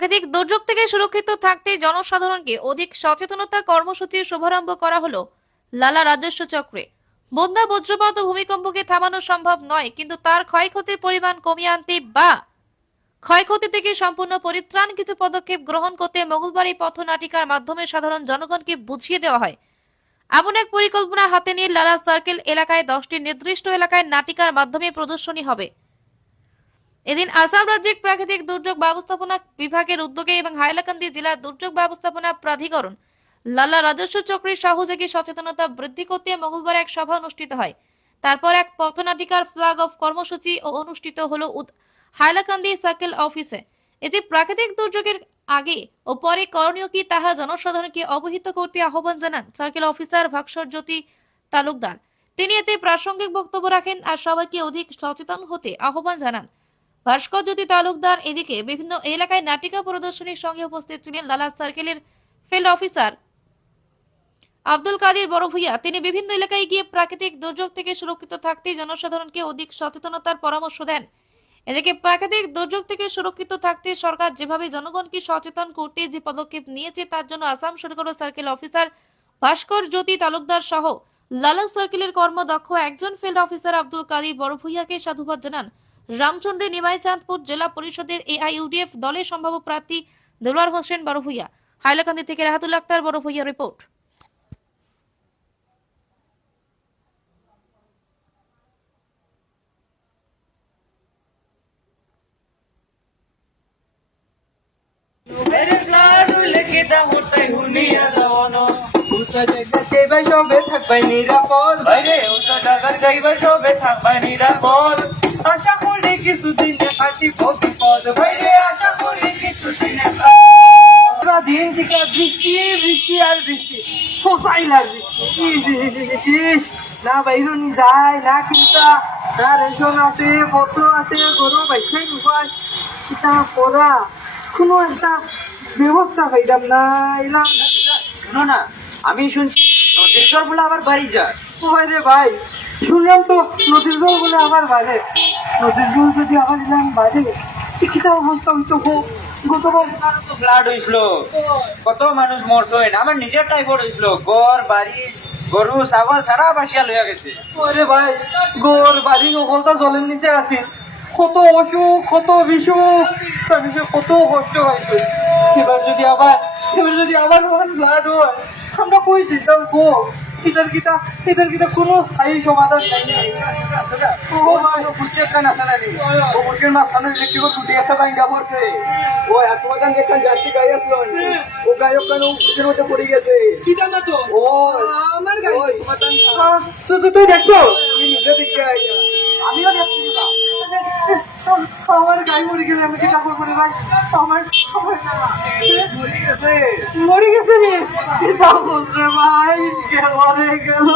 প্রাকৃতিক দুর্যোগ থেকে সুরক্ষিত থাকতে জনসাধারণকে অধিক সচেতনতা কর্মসূচির শুভারম্ভ করা হলো লালা রাজস্ব চক্রে। বন্যা, বজ্রপাত ও ভূমিকম্পকে থামানো সম্ভব নয়, কিন্তু তার ক্ষয়ক্ষতির পরিমাণ কমিয়ে আনতে বা ক্ষয়ক্ষতি থেকে সম্পূর্ণ পরিত্রাণ কিছু পদক্ষেপ গ্রহণ করতে মঙ্গলবার এই পথ নাটিকার মাধ্যমে সাধারণ জনগণকে বুঝিয়ে দেওয়া হয়। এমন এক পরিকল্পনা হাতে নিয়ে লালা সার্কেল এলাকায় দশটি নির্দিষ্ট এলাকায় নাটিকার মাধ্যমে প্রদর্শনী হবে। এদিন আসাম রাজ্যিক প্রাকৃতিক দুর্যোগ ব্যবস্থাপনা বিভাগের উদ্যোগে এবং হাইলাকান্দি জেলার দুর্যোগ ব্যবস্থাপনা প্রাধিকরণ লালা রাজস্ব চক্রের সহযোগী সচেতনতা বৃদ্ধি করতে মঙ্গলবার এক সভা অনুষ্ঠিত হয়। তারপর এক পথনাটিকার ফ্ল্যাগ অফ কর্মসূচি ও অনুষ্ঠিত হলো হাইলাকান্দি সার্কেল অফিসে এতে প্রাকৃতিক দুর্যোগের আগে ও পরে করণীয় কি তাহা জনসাধারণকে অবহিত করতে আহ্বান জানান সার্কেল অফিসার ভাস্কর জ্যোতি তালুকদার। তিনি এতে প্রাসঙ্গিক বক্তব্য রাখেন আর সবাইকে অধিক সচেতন হতে আহ্বান জানান। ভাস্কর জ্যোতি তালুকদার এদিকে বিভিন্ন এলাকায় নাটিকা প্রদর্শনীর সঙ্গে উপস্থিত ছিলেন লালা সার্কেলের ফিল্ড অফিসার আব্দুল কাদির বড় ভূঁইয়া। তিনি বিভিন্ন এলাকায় গিয়ে প্রাকৃতিক দুর্যোগ থেকে সুরক্ষিত থাকতে জনসাধারণকে অধিক সচেতনতার পরামর্শ দেন। এদিকে প্রাকৃতিক দুর্যোগ থেকে সুরক্ষিত থাকতে সরকার যেভাবে জনগণকে সচেতন করতে যে পদক্ষেপ নিয়েছে তার জন্য আসাম সরকার সার্কেল অফিসার ভাস্কর জ্যোতি তালুকদার সহ লালা সার্কেলের কর্মদক্ষ একজন ফিল্ড অফিসার আব্দুল কাদির বড় ভূঁইয়াকে সাধুবাদ জানান। রামচন্দ্রী নিমাইচাঁদপুর জেলা পরিষদের এআইইউডিএফ দলের সম্ভাব্য প্রার্থী দেলোয়ার হোসেন বড় ভূঁইয়া হাইলাকান্দি থেকে রাহাতুল আক্তার বড় ভূঁইয়া রিপোর্ট। যাইবা নিরাপদ আশা কিছুদিন কাটিব বিপদ বাইরে আশা করি কিছুদিন দিন থেকে বৃষ্টি বৃষ্টি আর বৃষ্টি। ফসাইলার বৃষ্টি। না বাইরো যায় না কিনতা না রেশন আছে পত্র আছে গরু বাইসাই নিবাস কিতা পড়া। কোনো একটা ব্যবস্থা পাইলাম না এলাম। শোনো না আমি শুনছি নদীর বলে আবার বাড়ি যায় ওই রে ভাই। শুনলাম তো নদীর জল বলে আবার বাড়ে নদীর জল যদি আবার এলাম বাড়ে কিতা অবস্থা হইতো গতবার তো ফ্লাড হয়েছিল কত মানুষ মরছে আমার নিজের টাইফয়েড হয়েছিল গড় বাড়ি গরু ছাগল সারা বাসিয়া লইয়া গেছে। ওরে ভাই গোর বাড়ি সকলটা জলের নিচে আছে। কত অসুখ কত বিসুখ। মানুষের কত কষ্ট হয়েছে এবার যদি আবার এবার যদি আবার ব্লাড হয় আমরা কই দিতাম গো? এটার কিতা এটার কিতা কোনো স্থায়ী সমাধান নাই। আমিও দেখছি। আমার গাই মরে গেলে আমি কাপড় পরে ভাই? আমার মরে গেছে রে। বলছে ভাই? গেল রে গেল?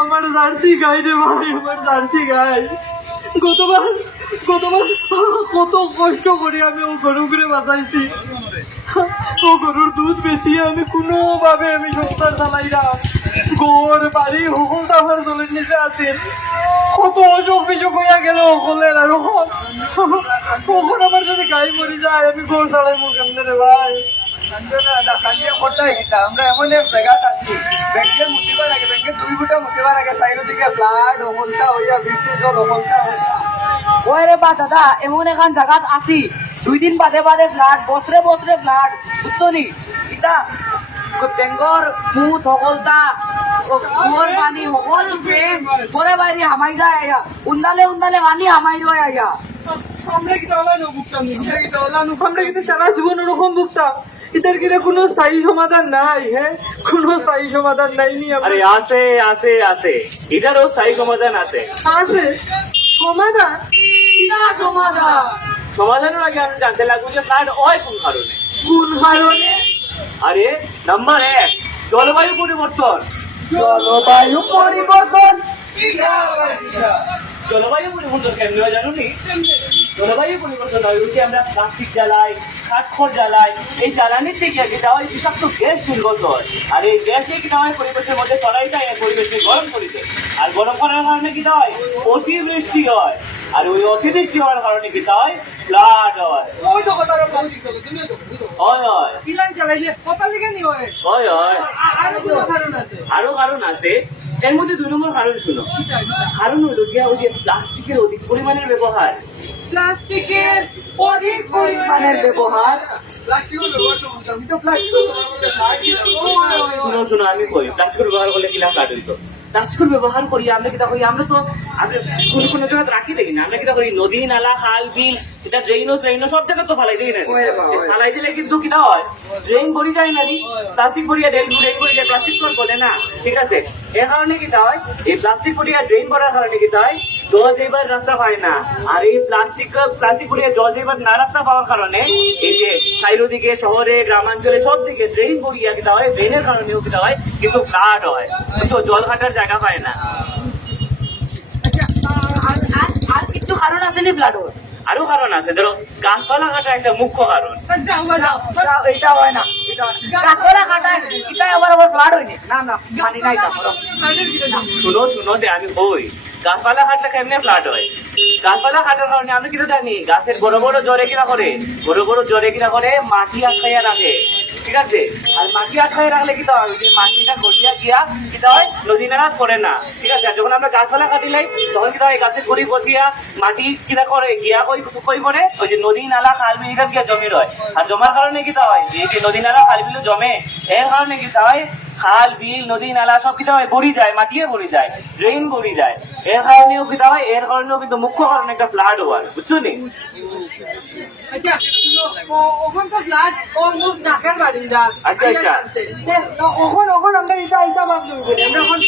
আমার জার্সি গাই রে ভাই, আমার জার্সি গাই গতবার গতবার কত কষ্ট করে আমি ও গরুগুলো বাঁচাইছি ও গরুর দুধ বেশি আমি কোনোভাবে আমি সংসার চালাই না গোর বাড়ি জলের নিচে আছে। কত অসুখ বিসুখ হইয়া গেল আর আমার যদি গাই মরে যায়, আমি গোর চালাই মুখ ভাই? এমন এক জায়গা আছি। দুই দিকে দাদা, এমন এখন আছি। দুই দিন বাদে বাদে ফ্লাড বছরে বছরে ফ্লাড বুঝছ নি ইতা বেঙ্গর মুখ সকলতা কুয়োর পানি সকল বেং পরে বাইরে হামাই যায় আয়া। উন্দালে উন্দালে পানি হামাই রয় আয়া। আমরা কিন্তু ওলানো ভুগতাম আমরা কিন্তু ওলানো আমরা কিন্তু সারা জীবন ওরকম ভুগতাম এটার কিন্তু কোনো স্থায়ী সমাধান নাই হ্যাঁ কোনো স্থায়ী সমাধান নাই নি আরে আছে আছে আছে। এটারও স্থায়ী সমাধান আছে। আছে? সমাধান? ইতা সমাধান? সমাধানের আগে আমি জানতে লাগবো যে ফ্লাড হয় কোন কারণে? কোন কারণে? আরে নাম্বার এক জলবায়ু পরিবর্তন। জলবায়ু পরিবর্তন। জলবায়ু পরিবর্তন কেমন হয় জলবায়ু পরিবর্তন হয় ওই আমরা প্লাস্টিক জ্বালাই, কাঠখড় জ্বালাই। এই জ্বালানির থেকে যেটা হয়, বিষাক্ত গ্যাস নির্গত হয়। আর এই গ্যাসে কিনা হয়? পরিবেশের মধ্যে চড়াই যায়, পরিবেশকে গরম করিতে আর গরম করার কারণে কি হয়? অতিবৃষ্টি হয়। আর ওই অতিবৃষ্টি হওয়ার কারণে কি হয় ফ্লাড হয়। ওই তো কথা হয় হয়। কিলান চালাইলে? কথা লিখে নি হয় হয় হয়। আরও কোনো কারণ আছে? আরও কারণ আছে। এর মধ্যে দুই নম্বর কারণ শুনো। কারণ হলো গিয়া ওই যে প্লাস্টিকের অধিক পরিমাণের ব্যবহার। প্লাস্টিকের অধিক পরিমাণের ব্যবহার। প্লাস্টিকের ব্যবহার আমি কই প্লাস্টিকের ব্যবহার করলে কিলা কাট হইতো প্লাস্টিকের ব্যবহার করি আমরা কিতা করি? আমরা তো আমরা কোন কোন জায়গায় রাখি দেই না। আমরা কিতা করি? নদী নালা খাল বিল এটা ড্রেইনও ট্রেইনও সব জায়গায় তো ফালাই দিই না। ফালাই দিলে কিন্তু কিতা হয়? ড্রেইন ভরি যায় না প্লাস্টিক ভরিয়া ড্রেইন ড্রেইন ভরি যায় প্লাস্টিক করে বলে না ঠিক আছে? এর কারণে কিতা হয়? এই প্লাস্টিক ভরিয়া ড্রেইন ভরার কারণে কিতা হয়? জল যাইবার রাস্তা পায় না। আর এই প্লাস্টিক প্লাস্টিক ভরিয়া জল যাইবার না রাস্তা পাওয়ার কারণে এই যে চারিদিকে শহরে গ্রামাঞ্চলে সব দিকে ড্রেন ভরিয়া কিটা হয় ড্রেনের কারণেও কিটা হয় কিন্তু ফ্লাড হয়। বুঝছ? জল ঘাটার জায়গা পায় না। আর আর কিছু কারণ আছে নি ব্লাডর আরও কারণ আছে। ধরো গাছপালা কাটা একটা মুখ্য কারণ। এটা হয় না এটা হয় না। গাছপালা কাটায় এটা আবার আবার ব্লাড হয়নি। না না নাই তা। শুনো শুনো যে আমি কই। গাছপালা কাটলে কেমনে ফ্লাড হয় গাছপালা কাটার কারণে আমরা কিন্তু জানি, গাছের বড় বড় জরে কিনা করে, বড় বড় জরে কিনা করে মাটি আটকাইয়া রাখে। ঠিক আছে? আর মাটি আটকাইয়া রাখলে কি ওই যে মাটিটা গড়িয়া গিয়া কি হয়? নদী নালা করে না। ঠিক আছে? যখন আমরা গাছপালা কাটিলাই তখন কি হয়? গাছের গড়ি বসিয়া মাটি কিনা করে, গিয়া কই কই পরে ওই যে নদী নালা খাল বিল গিয়া জমি রয়। আর জমার কারণে কি হয়? যে নদী নালা খাল বিল জমে, এর কারণে কি হয়? খাল, বিল, নদী নালা সব কিটা হয়? বড়ি যায়, মাটিয়ে বড়ি যায় ড্রেন বড়ি যায়। এর কারণেও কিটা হয়? এর কারণেও কিন্তু মুখ্য কারণ একটা ফ্লাড হওয়ার বুঝছ নি আচ্ছা আচ্ছা, আচ্ছা। ওখান ওখান আমরা এটা এটা আমরা এখন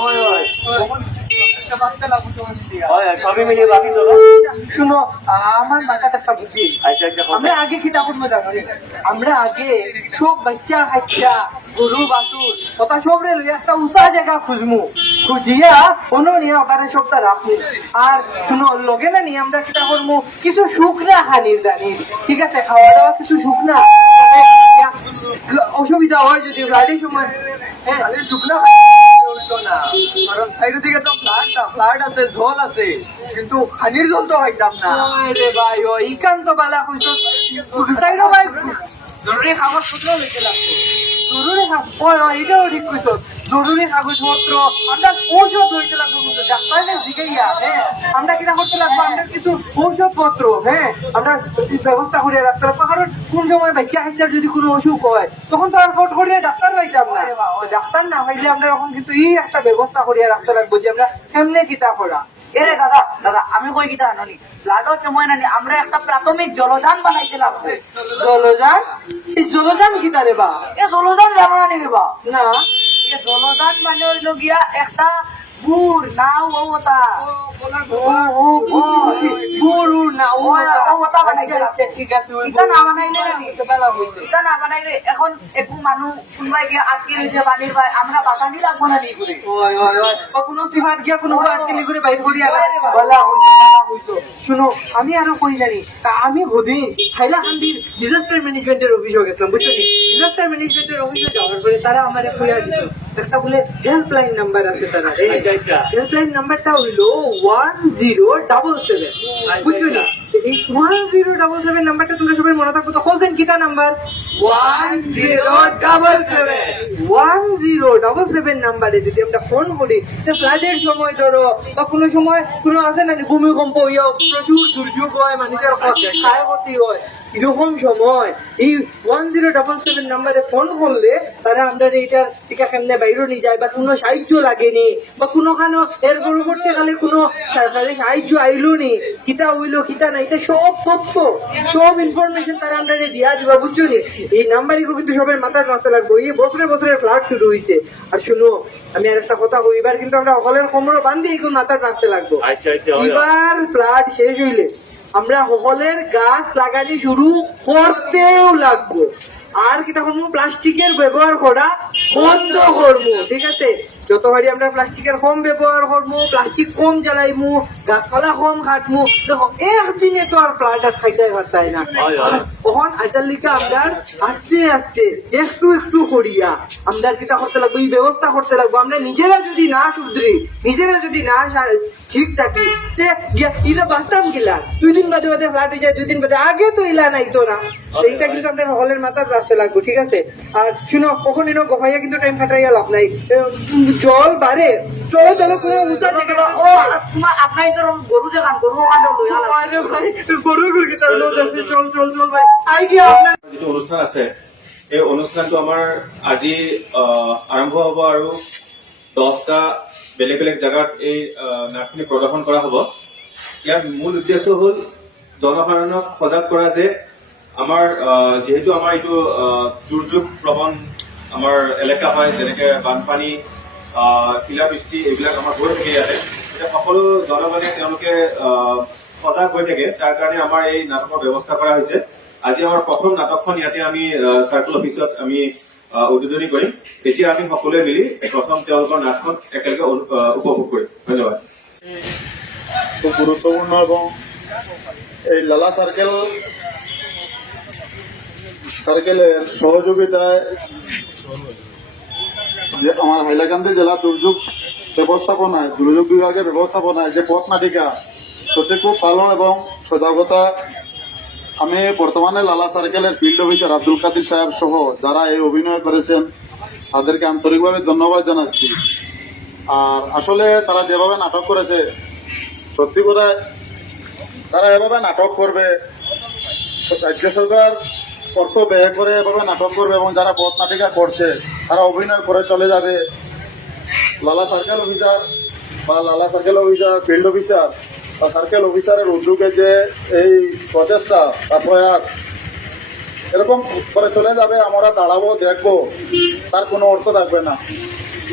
হয় হয়। ওখান একটা বাচ্চা লাগবে তোমার দিয়া। হয় সবই মিলিয়ে বাকি চলো। শুনো আমার মাথাতে একটা বুদ্ধি। আচ্ছা আচ্ছা আমরা আগে কি আমরা আগে সব বাচ্চা কাচ্চা গরু বাছুর কথা সব রে একটা উঁচা জায়গা খুঁজমু। খুঁজিয়া কোনো নিয়ে ওখানে সবটা রাখব আর শুনো লগে না নিয়ে আমরা কিটা করব কিছু শুকনা হানির জানি ঠিক আছে খাওয়া দাওয়া কিছু শুকনা। অসুবিধা হয় যদি গাড়ির সময়। হ্যাঁ শুকনা না। কারণ সাইডের দিকে তো ফ্লাড আছে জল আছে। কিন্তু খানির জল তো হইতাম না। রে ভাই ও ইকান তো বালা হইতো। সাইডও ভাই জরুরি কাগজপত্র লিখে লাগতো জরুরি এটাও ঠিক কইছো। জরুরি কাগজপত্র আমরা ঔষধ হইতে লাগবো কিন্তু ডাক্তারের জিগাইয়া হ্যাঁ আমরা কিনা করতে লাগবো? আমরা কিছু ঔষধপত্র হ্যাঁ? আমরা ব্যবস্থা করে রাখতে লাগবো। কারণ কোন সময় বাচ্চা হাইচার যদি কোনো অসুখ হয় তখন তো আর ফট করিয়া ডাক্তার পাইতাম না। ডাক্তার না হইলে আমরা এখন কিন্তু এই একটা ব্যবস্থা করিয়া রাখতে লাগবো যে আমরা কেমনে কিতা করা। এরে দাদা দাদা আমি কই কিতা আননি ব্লাডর সময় নানি আমরা একটা প্রাথমিক জলযান বানাইছিলাম জলযান এই জলযান কিতা রে বা এ জলযান জানো না রে বা না এ জলযান মানে হইল গিয়া একটা বুড় নাও ওটা ও ও গরু না ও ওই, ও ওটা ঠিক আছে ওই না বানাইলে নানি বেলা হইছে। এটা না বানাইলে এখন একু মানুষ কোনবাই গিয়ে আটকে রয়েছে বাড়ির ভাই আমরা বাগানি লাগবো না নি করে? ওই ওই ওই বা কোনো সিফাত গিয়া কোনো আটকে করে বাইর করিয়া বলা হইছে শুনো আমি আরও কই জানি তা আমি হদিন হাইলাকান্দির ডিজাস্টার ম্যানেজমেন্টের অফিসে গেছিলাম বুঝছ ডিজাস্টার ম্যানেজমেন্টের অফিসে যাওয়ার পরে তারা আমার কইয়া দিল একটা বলে হেল্পলাইন নাম্বার আছে তারা আচ্ছা আচ্ছা। হেল্পলাইন নাম্বারটা হইল ওয়ান জিরো ডাবল সেভেন বুঝছ না এই ওয়ান জিরো ডাবল সেভেন নাম্বারটা তোমরা সবাই মনে থাকব তখন কিতা number one zero double seven. নাম্বারে যদি আমরা ফোন করি সময় ধরো, বা কোনো সময় কোনো আছে না নাম্বারে ফোন করলে তারা আমরা এইটার টিকা কেমনে বাইরে নিয়ে যায়, বা কোনো সাহায্য লাগেনি, বা কোনো কানো এর পরবর্তী কালে কোনো সরকারি সাহায্য আইলো নি, কিতা হইল, কিতা এটা সব তথ্য, সব ইনফরমেশন তারা আমরা দিয়া দিবা, বুঝছ নি? এই নাম্বারই কিন্তু সবের মাথায় রাখতে লাগবো। এই বছরে বছরে ফ্লাট শুরু হয়েছে আর শুনো আমি আর একটা কথা কই এবার কিন্তু আমরা সকলের কোমর বান্ধি এগুলো মাথায় রাখতে লাগবো। আচ্ছা আচ্ছা এবার ফ্লাট শেষ হইলে আমরা সকলের গাছ লাগানি শুরু করতেও লাগবো। আর কি তখন প্লাস্টিকের ব্যবহার করা বন্ধ করব ঠিক আছে? যতবারই আমরা প্লাস্টিকের কম ব্যবহার করব প্লাস্টিক কম জ্বালাইমু গাছপালা কম কাটমু দেখো একদিনে তো আর প্লান্ট আর খাইতে পারতাই না। তখন এটার লিগে আমরা আস্তে আস্তে একটু একটু করিয়া আমরা কিতা করতে লাগবো এই ব্যবস্থা করতে লাগবো। আমরা নিজেরা যদি না শুধরি নিজেরা যদি না ঠিক থাকি ইলা বাঁচতাম গিলা দুই দিন বাদে বাদে ফ্লাট হয়ে যায় দুই দিন বাদে আগে তো ইলা নাই তো না। এইটা কিন্তু আপনার হলের মাথা রাখতে লাগবো ঠিক আছে? আর শুনো কখন এনো গফাইয়া কিন্তু টাইম কাটাইয়া লাভ নাই। জল বাড়ে চলো চলো কোনো উঁচা জায়গা ও তোমার আপনার তো গরু দেখান গরু ওখানে লইয়া আরে ভাই গরু গরু কি তার চল চল চল ভাই আই গিয়া আপনার যিটো অনুষ্ঠান আছে। এই অনুষ্ঠানটো আমাৰ আজি আৰম্ভ হ'ব আৰু দহটা বেলেগ বেলেগ জেগাত এই নাটখিনি প্ৰদৰ্শন কৰা হ'ব। ইয়াৰ মূল উদ্দেশ্য হ'ল জনসাধাৰণক সজাগ কৰা যে আমাৰ যিহেতু আমাৰ এইটো দুৰ্যোগ প্ৰৱণ আমাৰ এলেকা হয় যেনেকে বানপানী শিলাবৃষ্টি এইবিলাক আমাৰ হৈ থাকে ইয়াতে। সকলো জনগণে তেওঁলোকে সজাগ হৈ থাকে। তাৰ কাৰণে আমাৰ এই নাটকৰ ব্যৱস্থা কৰা হৈছে। আজি আমাৰ প্ৰথম নাটকখন ইয়াতে আমি চাৰ্কল অফিচত আমি উদ্বোধনী কৰিম। তেতিয়া আমি সকলোৱে মিলি প্ৰথম তেওঁলোকৰ নাটখন একেলগে উপভোগ কৰিম। ধন্যবাদ। খুব গুরুত্বপূর্ণ এবং এই লালা সার্কেল সার্কেলের সহযোগিতায় যে আমার হাইলাকান্দি জেলা দুর্যোগ ব্যবস্থাপনায় দুর্যোগ বিভাগের ব্যবস্থাপনায় যে পথ নাটিকা সত্যি খুব ভালো এবং সজাগতা, আমি বর্তমানে লালা সার্কেলের ফিল্ড অফিসার আব্দুল কাদির সাহেব সহ যারা এই অভিনয় করেছেন, তাদেরকে আন্তরিকভাবে ধন্যবাদ জানাচ্ছি। আর আসলে তারা যেভাবে নাটক করেছে, সত্যি করে তারা এভাবে নাটক করবে, রাজ্য সরকার অর্থ ব্যয় করে এভাবে নাটক করবে এবং যারা পথ নাটিকা করছে, তারা অভিনয় করে চলে যাবে। লালা সার্কেল অফিসার বা Lala circle officer field officer বা সার্কেল অফিসারের উদ্যোগে যে এই প্রচেষ্টা বা প্রয়াস, এরকম করে চলে যাবে, আমরা দাঁড়াবো, দেখব। তার কোনো অর্থ থাকবে না।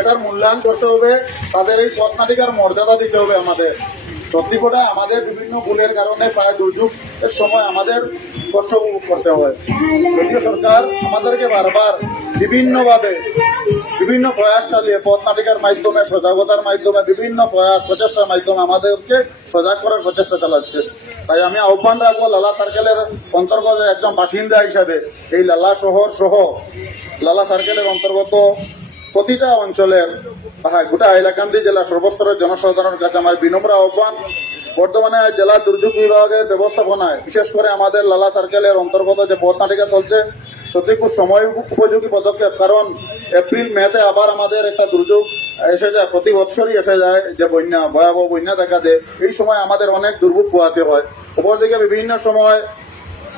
এটার মূল্যায়ন করতে হবে, তাদের এই পথ নাটিকার মর্যাদা দিতে হবে আমাদের। সত্যি করে আমাদের বিভিন্ন ভুলের কারণে প্রায় দুর্যোগের সময় আমাদের কষ্ট উপভোগ করতে হয়। কেন্দ্রীয় সরকার আমাদেরকে বারবার বিভিন্নভাবে বিভিন্ন প্রয়াস চালিয়ে পথ নাটিকার মাধ্যমে, সজাগতার মাধ্যমে, বিভিন্ন প্রয়াস, প্রচেষ্টার মাধ্যমে আমাদেরকে সজাগ করার প্রচেষ্টা চালাচ্ছে। তাই আমি আহ্বান রাখব লালা সার্কেলের অন্তর্গত একজন বাসিন্দা হিসাবে, এই লালা শহর সহ লালা সার্কেলের অন্তর্গত প্রতিটা অঞ্চলের হ্যাঁ গোটা হাইলাকান্দি জেলা সর্বস্তরের জনসাধারণের কাছে আমার বিনম্র আহ্বান। বর্তমানে জেলা দুর্যোগ বিভাগের ব্যবস্থাপনায় বিশেষ করে আমাদের লালা সার্কেলের অন্তর্গত যে পথ নাটিকা চলছে সত্যি খুব সময় উপযোগী পদক্ষেপ কারণ এপ্রিল মেতে আবার আমাদের একটা দুর্যোগ এসে যায়, প্রতি বছরই এসে যায় যে বন্যা, ভয়াবহ বন্যা দেখা দেয়। এই সময় আমাদের অনেক দুর্ভোগ পোহাতে হয়। অপরদিকে বিভিন্ন সময়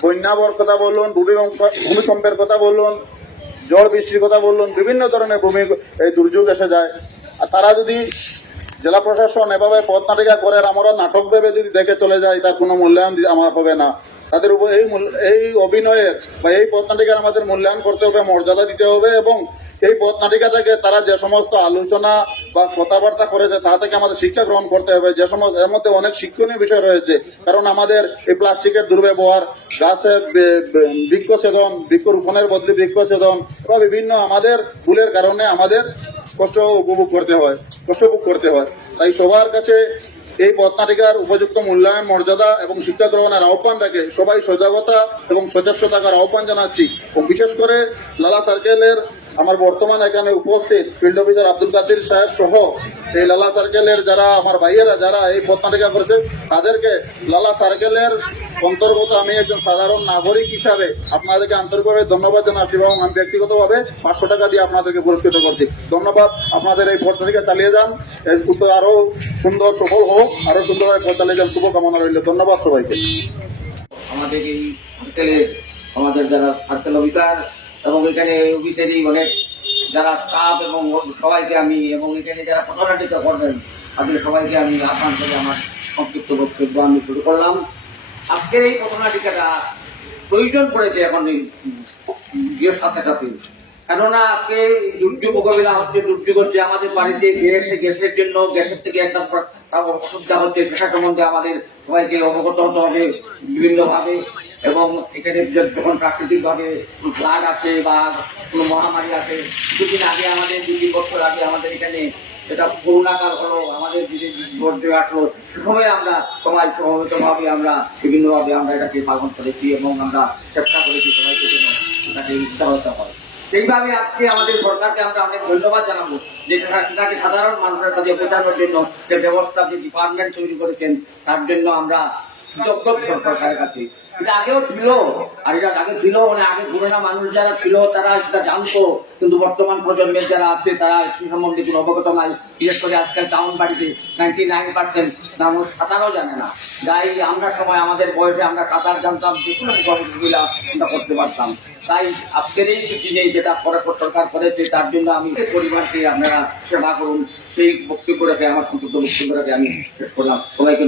বন্যাবর কথা বলুন, ভূমিকম্প- ভূমিকম্পের কথা বলুন ঝড় বৃষ্টির কথা বলুন, বিভিন্ন ধরনের ভূমি, এই দুর্যোগ এসে যায়। আর তারা যদি জেলা প্রশাসন এভাবে পথ নাটিকা করে আমরা নাটক ভেবে যদি দেখে চলে যায় তার কোনো মূল্যায়ন আমার হবে না। তাদের উপর এই এই অভিনয়ের বা এই পথ নাটিকার আমাদের মূল্যায়ন করতে হবে, মর্যাদা দিতে হবে এবং এই পথ নাটিকা থেকে তারা যে সমস্ত আলোচনা বা কথাবার্তা করেছে, তা থেকে আমাদের শিক্ষা গ্রহণ করতে হবে। যে সমস্ত এর মধ্যে অনেক শিক্ষণীয় বিষয় রয়েছে। কারণ আমাদের এই প্লাস্টিকের দুর্ব্যবহার গাছের বৃক্ষ ছেদন বৃক্ষ রোপণের বদলে বৃক্ষ ছেদন বা বিভিন্ন আমাদের ভুলের কারণে আমাদের কষ্ট উপভোগ করতে হয়, কষ্ট উপভোগ করতে হয়। তাই সবার কাছে এই পথ উপযুক্ত মূল্যায়ন, মর্যাদা এবং শিক্ষা গ্রহণের আহ্বান রাখে সবাই সজাগতা এবং সচেষ্ট থাকার আহ্বান জানাচ্ছি। বিশেষ করে লালা সার্কেলের আমার বর্তমান এখানে উপস্থিত ফিল্ড অফিসার আব্দুল কাদির সাহেব সহ এই লালা সার্কেলের যারা আমার ভাইয়েরা, যারা এই নাটিকা করেছে, তাদেরকে লালা সার্কেলের অন্তর্গত আমি একজন সাধারণ নাগরিক হিসাবে আপনাদেরকে আন্তরিকভাবে ধন্যবাদ জানাচ্ছি এবং আমি ব্যক্তিগতভাবে পাঁচশো টাকা দিয়ে আপনাদেরকে পুরস্কৃত করছি। ধন্যবাদ। আপনাদের এই নাটিকা চালিয়ে যান। এর সুস্থ আরও সুন্দর, সফল হোক। আরও সুন্দরভাবে চালিয়ে যান। শুভকামনা রইল। ধন্যবাদ সবাইকে। আমাদের এই আমাদের যারা সার্কেল অফিসার এবং এখানে অফিসেরই অনেক যারা স্টাফ এবং সবাইকে আমি এবং এখানে যারা পথনাটিকা করবেন, তাদের সবাইকে আমি আহ্বান করে আমার সংক্ষিপ্ত বক্তব্য আমি শুরু করলাম। আজকের এই পথনাটিকাটা প্রয়োজন পড়েছে এখন এই বিয়ের সাথে সাথে। কেননা আজকে দুর্যোগ মোকাবিলা হচ্ছে, দুর্যোগ হচ্ছে আমাদের বাড়িতে গ্যাস গ্যাসের জন্য গ্যাসের থেকে একটা অসুবিধা হচ্ছে সেটা সম্বন্ধে আমাদের সবাইকে অবগত হতে হবে বিভিন্ন ভাবে এবং এখানে যখন প্রাকৃতিক ভাবে ফ্লাড আসে বা কোনো মহামারী আসে, কিছুদিন আগে আমাদের, দুই তিন বছর আগে আমাদের এখানে এটা করুণাকার হলো, আমাদের ভোট দেওয়া আসলো সেসময় আমরা সবাই সমবেতভাবে আমরা, বিভিন্নভাবে আমরা এটাকে পালন করেছি এবং আমরা চেষ্টা করেছি সবাইকে যেন এটাকে উৎসাহতা হয় সেইভাবে আজকে আমাদের সরকারকে আমরা অনেক ধন্যবাদ জানাব যে সেটাকে সাধারণ মানুষের কাছে পৌঁছানোর জন্য যে ব্যবস্থা যে ডিপার্টমেন্ট তৈরি করেছেন, তার জন্য আমরা কৃতজ্ঞ সরকারের কাছে এটা আগেও ছিল, আর এটা আগে ছিল মানে আগে পুরোনো মানুষ যারা ছিল, তারা সেটা জানতো। কিন্তু বর্তমান প্রজন্মের যারা আছে, তারা সম্বন্ধে কোনো অবগত নাই। বিশেষ করে আজকাল টাউন বাড়িতে নাইনটি নাইন পার্সেন্ট মানুষ সাঁতারও জানে না। যাই আমরা সময় আমাদের বয়সে আমরা সাঁতার জানতাম, যে কোনো সুবিধা আমরা করতে পারতাম। তাই আজকের এই দিনে যেটা পরে সরকার করেছে, তার জন্য আমি পরিবারকে আপনারা সেবা করুন। সেই বক্তব্য রেখে আমার সংক্ষিপ্ত বক্তব্য রেখে আমি শেষ করলাম। সবাইকে